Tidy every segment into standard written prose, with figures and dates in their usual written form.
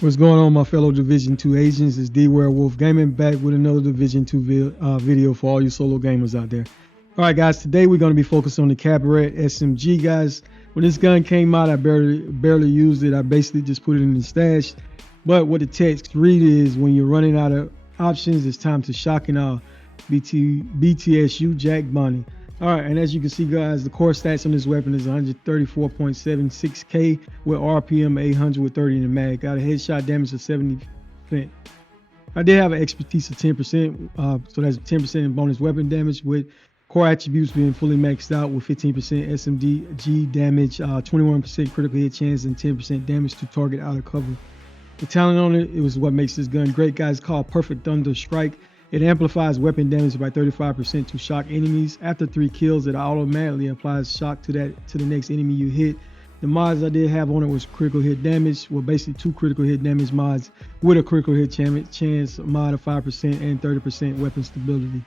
What's going on, my fellow Division 2 agents? It's D Werewolf Gaming back with another Division 2 video for all you solo gamers out there. All right, guys, today we're going to be focused on the Cabaret SMG, guys. When this gun came out, I barely used it. I basically just put it in the stash. But what the text read is, when you're running out of options, it's time to shock and awe. BTSU Jack Bonnie. All right, and as you can see, guys, the core stats on this weapon is 134.76k with RPM 800 with 30 in the mag. Got a headshot damage of 70%. I did have an expertise of 10%, so that's 10% in bonus weapon damage, with core attributes being fully maxed out with 15% SMG damage, 21% critical hit chance, and 10% damage to target out of cover. The talent on it was what makes this gun great, guys. It's called Perfect Thunder Strike. It amplifies weapon damage by 35% to shock enemies. After 3 kills, it automatically applies shock to the next enemy you hit. The mods I did have on it was critical hit damage, well, basically 2 critical hit damage mods with a critical hit chance mod of 5% and 30% weapon stability.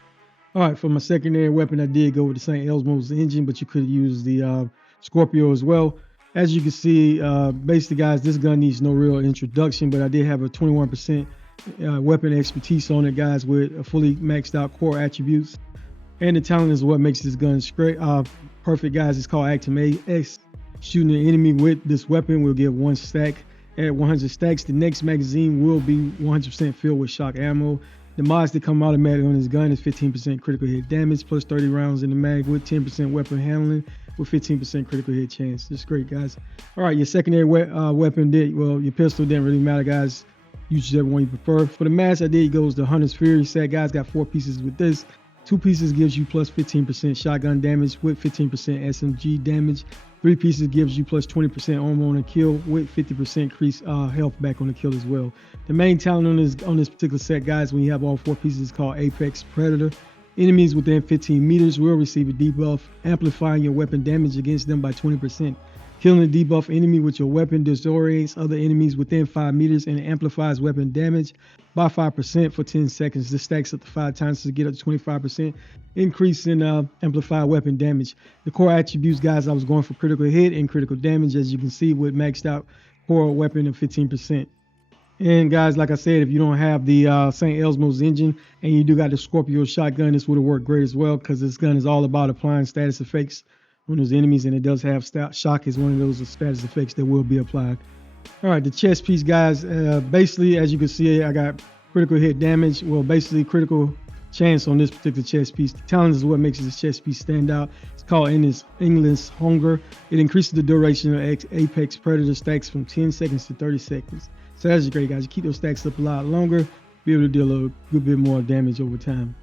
All right, for my secondary weapon, I did go with the St. Elmo's engine, but you could use the Scorpio as well. As you can see, basically, guys, this gun needs no real introduction, but I did have a 21% weapon expertise on it, guys, with a fully maxed out core attributes. And the talent is what makes this gun perfect, guys. It's called Actimate X. Shooting an enemy with this weapon will give 1 stack. At 100 stacks, the next magazine will be 100% filled with shock ammo. The mods that come automatically on this gun is 15% critical hit damage plus 30 rounds in the mag with 10% weapon handling with 15% critical hit chance. That's great, guys. All right, your secondary weapon your pistol didn't really matter, guys. Use whichever one you prefer. For the mask I did goes the Hunter's Fury set, guys. Got 4 pieces with this. 2 pieces gives you plus 15% shotgun damage with 15% SMG damage. 3 pieces gives you plus 20% armor on a kill with 50% increased health back on the kill as well. The main talent on this particular set, guys, when you have all 4 pieces, is called Apex Predator. Enemies within 15 meters will receive a debuff, amplifying your weapon damage against them by 20%. Killing the debuff enemy with your weapon disorients other enemies within 5 meters and amplifies weapon damage by 5% for 10 seconds. This stacks up to 5 times to get up to 25% increase in amplified weapon damage. The core attributes, guys, I was going for critical hit and critical damage, as you can see, with maxed out core weapon of 15%. And guys, like I said, if you don't have the St. Elmo's engine and you do got the Scorpio shotgun, this would have worked great as well, because this gun is all about applying status effects on those enemies, and it does have shock is one of those status effects that will be applied. All right, the chest piece, guys, basically, as you can see, I got critical hit damage, well, basically critical chance on this particular chest piece. The talent is what makes this chest piece stand out. It's called Endless Hunger. It increases the duration of Apex Predator stacks from 10 seconds to 30 seconds. So that's great, guys. You keep those stacks up a lot longer, be able to deal a good bit more damage over time.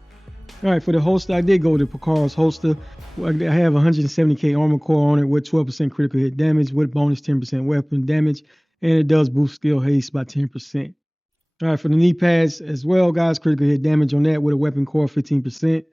All right, for the holster, I did go with the Picar's holster. I have 170k armor core on it with 12% critical hit damage with bonus 10% weapon damage, and it does boost skill haste by 10%. All right, for the knee pads as well, guys, critical hit damage on that with a weapon core of 15%.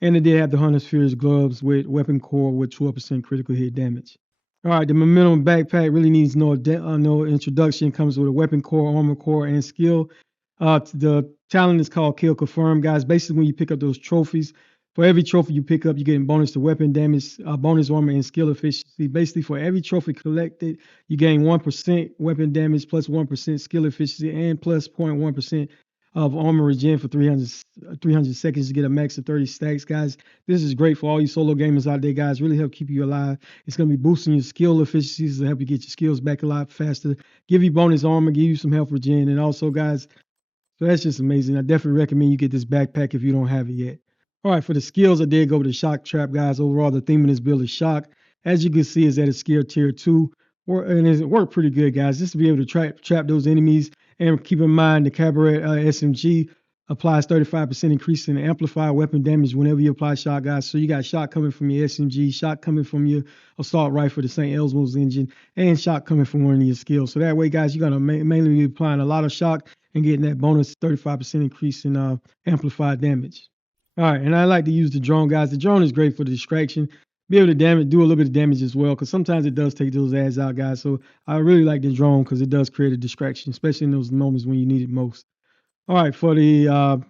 And it did have the Hunter's Fury gloves with weapon core with 12% critical hit damage. All right, the Momentum backpack really needs no introduction. It comes with a weapon core, armor core, and skill. The talent is called Kill Confirm, guys. Basically, when you pick up those trophies, for every trophy you pick up, you're getting bonus to weapon damage, bonus armor, and skill efficiency. Basically, for every trophy collected, you gain 1% weapon damage plus 1% skill efficiency and plus 0.1% of armor regen for 300 seconds to get a max of 30 stacks, guys. This is great for all you solo gamers out there, guys. Really help keep you alive. It's going to be boosting your skill efficiencies to help you get your skills back a lot faster, give you bonus armor, give you some health regen, and also, guys, so that's just amazing. I definitely recommend you get this backpack if you don't have it yet. All right, for the skills, I did go with the shock trap, guys. Overall, the theme of this build is shock. As you can see, is at a skill tier 2, and it worked pretty good, guys. Just to be able to trap those enemies. And keep in mind, the Cabaret SMG applies 35% increase in amplified weapon damage whenever you apply shock, guys. So you got shock coming from your SMG, shock coming from your assault rifle, the St. Elmo's engine, and shock coming from one of your skills. So that way, guys, you're going to mainly be applying a lot of shock and getting that bonus 35% increase in amplified damage. All right, and I like to use the drone, guys. The drone is great for the distraction. Be able to do a little bit of damage as well, because sometimes it does take those ads out, guys. So I really like the drone because it does create a distraction, especially in those moments when you need it most. All right, for the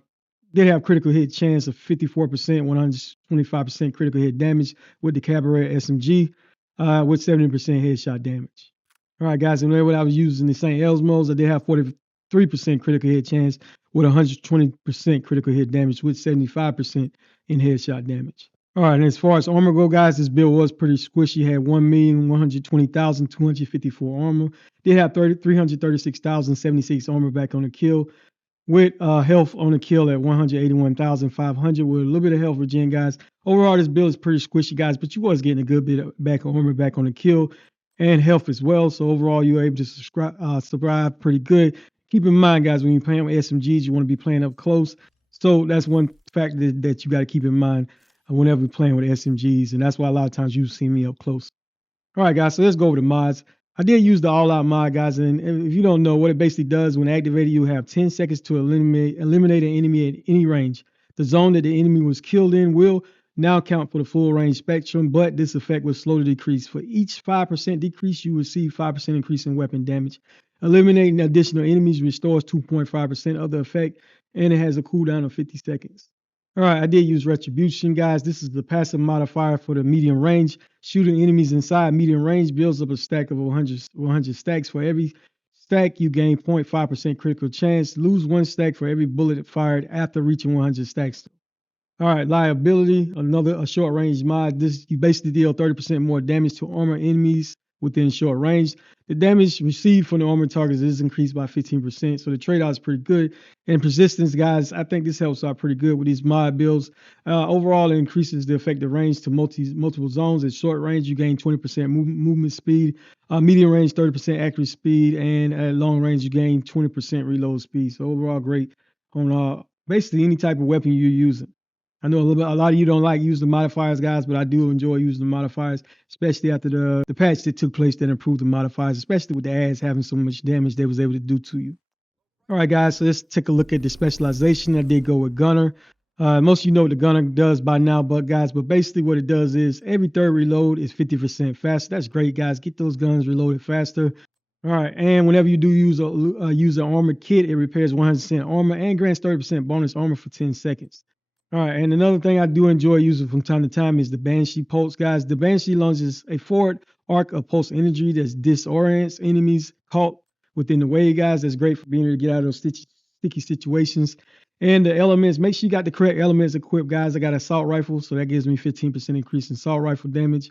they have critical hit chance of 54%, 125% critical hit damage with the Cabaret SMG with 70% headshot damage. All right, guys, and what I was using the St. Elsmo's, I did have 43% critical hit chance with 120% critical hit damage with 75% in headshot damage. All right, and as far as armor go, guys, this build was pretty squishy. Had 1,120,254 armor. Did have 336,076 armor back on the kill, with health on the kill at 181,500 with a little bit of health regen, guys. Overall, this build is pretty squishy, guys, but you was getting a good bit of back on armor back on the kill and health as well. So overall, you were able to survive pretty good. Keep in mind, guys, when you're playing with SMGs, you want to be playing up close. So that's one factor that you got to keep in mind whenever you're playing with SMGs, and that's why a lot of times you see me up close. All right, guys, so let's go over the mods. I did use the all-out mod, guys, and if you don't know what it basically does, when activated, you have 10 seconds to eliminate an enemy at any range. The zone that the enemy was killed in will now count for the full range spectrum, but this effect will slowly decrease. For each 5% decrease, you receive 5% increase in weapon damage. Eliminating additional enemies restores 2.5% of the effect, and it has a cooldown of 50 seconds. All right, I did use Retribution, guys. This is the passive modifier for the medium range. Shooting enemies inside medium range builds up a stack of 100 stacks. For every stack, you gain 0.5% critical chance. Lose 1 stack for every bullet fired after reaching 100 stacks. All right, liability, a short range mod. This you basically deal 30% more damage to armor enemies within short range. The damage received from the armor targets is increased by 15%, so the trade-off is pretty good. And persistence, guys, I think this helps out pretty good with these mod builds. Overall, it increases the effective range to multiple zones. At short range, you gain 20% movement speed. Medium range, 30% accurate speed, and at long range, you gain 20% reload speed. So overall, great on basically any type of weapon you're using. I know a lot of you don't like using the modifiers, guys, but I do enjoy using the modifiers, especially after the patch that took place that improved the modifiers, especially with the ads having so much damage they was able to do to you. All right, guys, so let's take a look at the specialization. I did go with Gunner. Most of you know what the Gunner does by now, but basically what it does is every third reload is 50% faster. That's great, guys. Get those guns reloaded faster. All right, and whenever you do use an armor kit, it repairs 100% armor and grants 30% bonus armor for 10 seconds. All right, and another thing I do enjoy using from time to time is the Banshee Pulse, guys. The Banshee launches a forward arc of pulse energy that disorients enemies caught within the wave, guys. That's great for being able to get out of those sticky situations. And the elements, make sure you got the correct elements equipped, guys. I got an assault rifle, so that gives me 15% increase in assault rifle damage.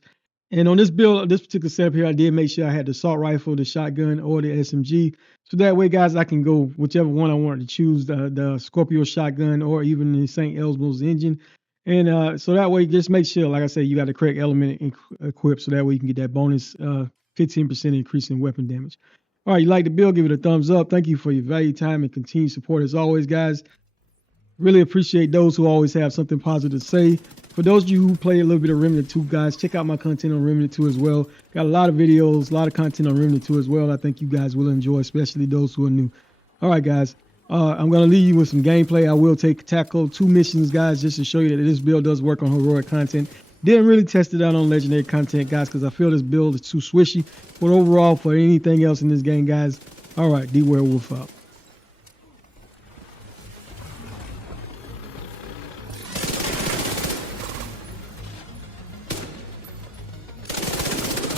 And on this build, this particular setup here, I did make sure I had the assault rifle, the shotgun, or the SMG. So that way, guys, I can go whichever one I wanted to choose, the Scorpio shotgun or even the St. Elsmo's engine. And so that way, just make sure, like I said, you got the correct element equipped so that way you can get that bonus 15% increase in weapon damage. All right, you like the build, give it a thumbs up. Thank you for your valued time and continued support as always, guys. Really appreciate those who always have something positive to say. For those of you who play a little bit of Remnant 2, guys, check out my content on Remnant 2 as well. Got a lot of videos, a lot of content on Remnant 2 as well. I think you guys will enjoy, especially those who are new. All right, guys. I'm going to leave you with some gameplay. I will tackle 2 missions, guys, just to show you that this build does work on heroic content. Didn't really test it out on legendary content, guys, because I feel this build is too swishy. But overall, for anything else in this game, guys, all right, D-Werewolf out.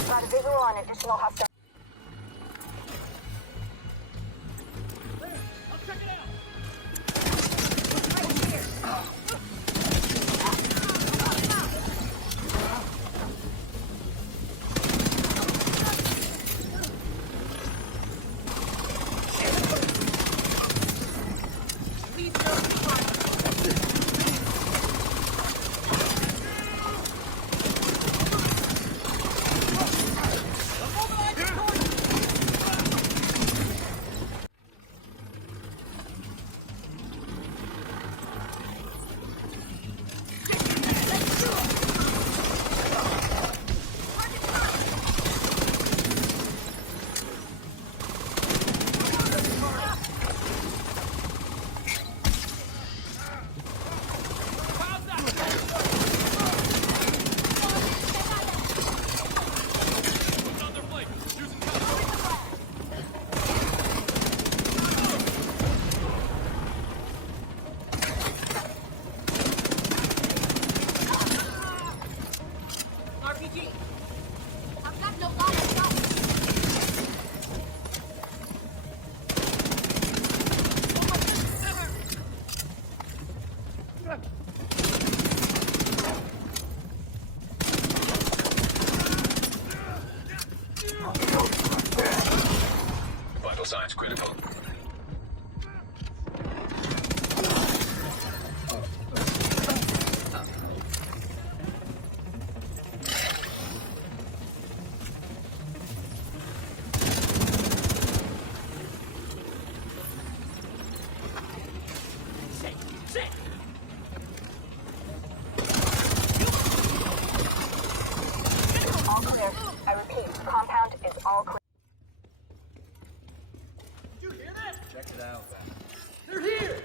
Got a visual on additional hostile. signs critical. All clear. I repeat, compound is all clear. Did you hear that? Check it out. They're here!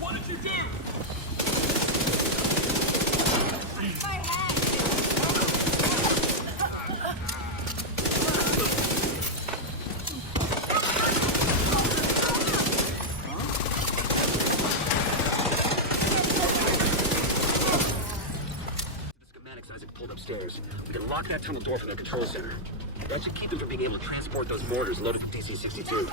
What did you do? The schematics Isaac pulled upstairs. We can lock that tunnel door from their control center. That should keep them from being able to transport those mortars loaded with DC-62.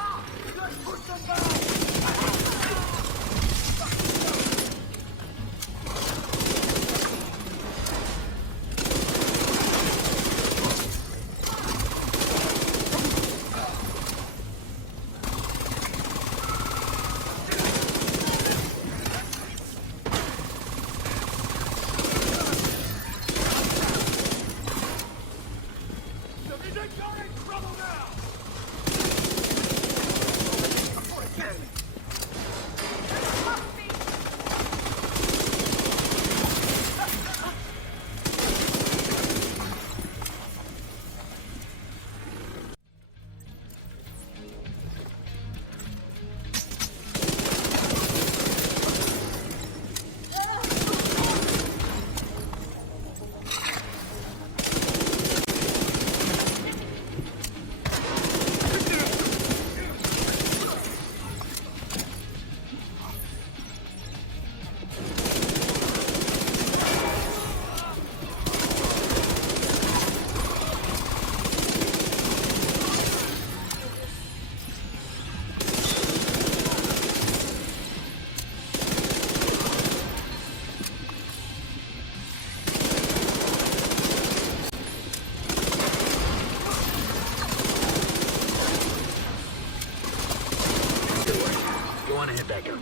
Go on ahead back up.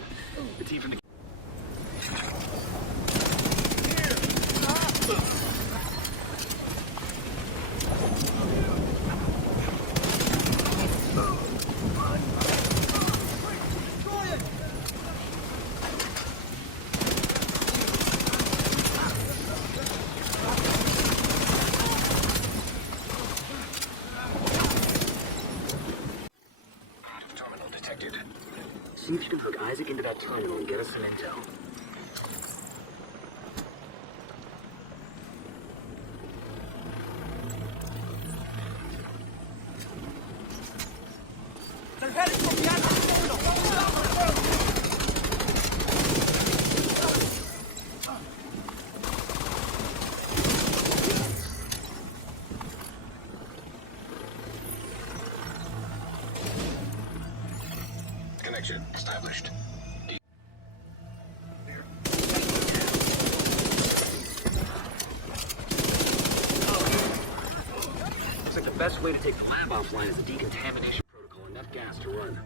The team from the... Terminal detected. See if you can hook Isaac into that terminal and get us some intel. They're headed for the active terminal! Connection established. Looks like the best way to take the lab offline is a decontamination protocol and enough gas to run.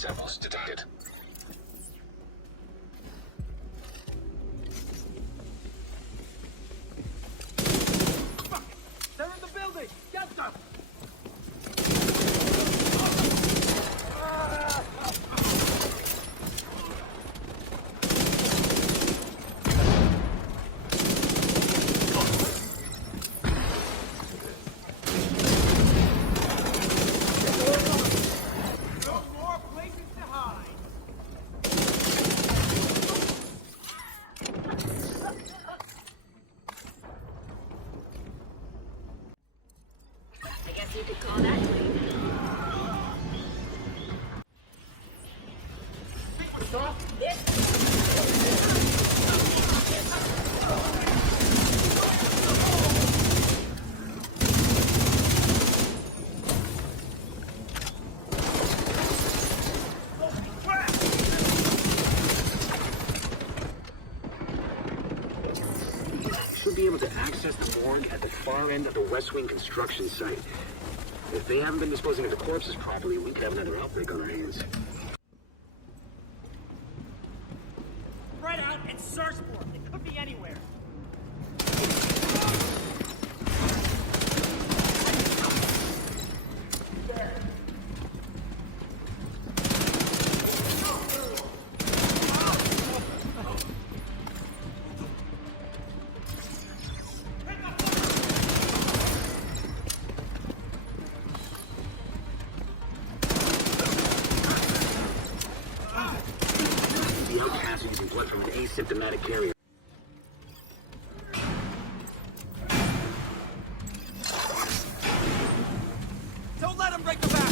samples detected. They're in the building! Get them! No more places to hide! I guess you could call that clean. Should be able to access the morgue at the far end of the West Wing construction site. If they haven't been disposing of the corpses properly, we could have another outbreak on our hands. Spread out and search for them. They could be anywhere. The outcasts are using blood from an asymptomatic carrier. Don't let them break the back!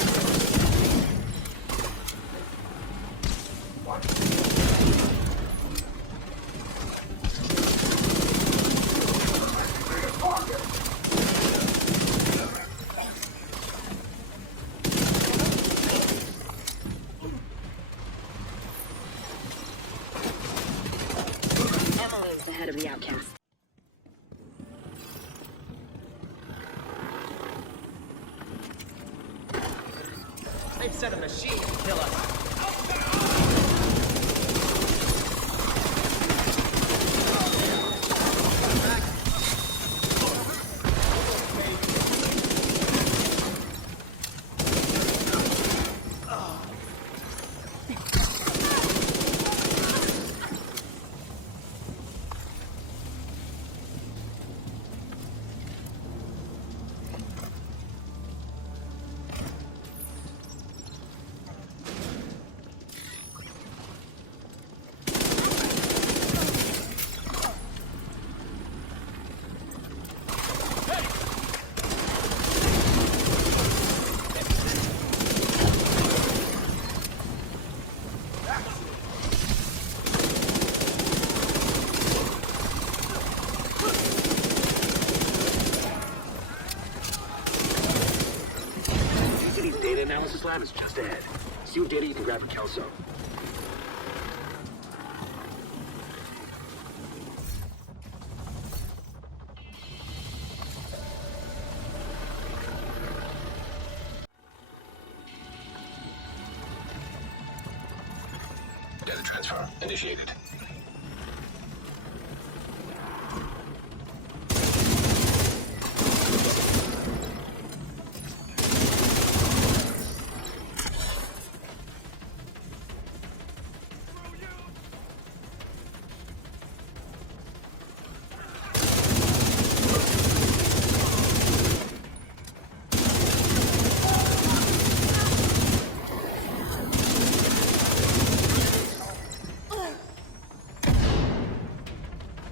Emily's ahead of the outcast. They've sent a machine to kill us. DCD's data analysis lab is just ahead. See what data you can grab for Kelso. Data transfer initiated.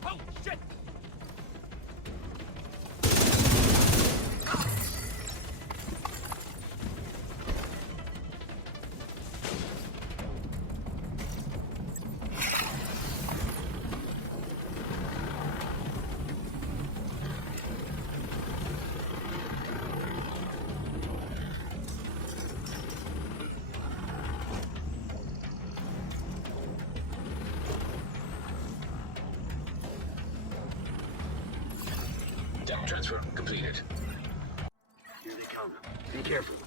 Oh, shit! Data transfer completed. Here they come. Be careful.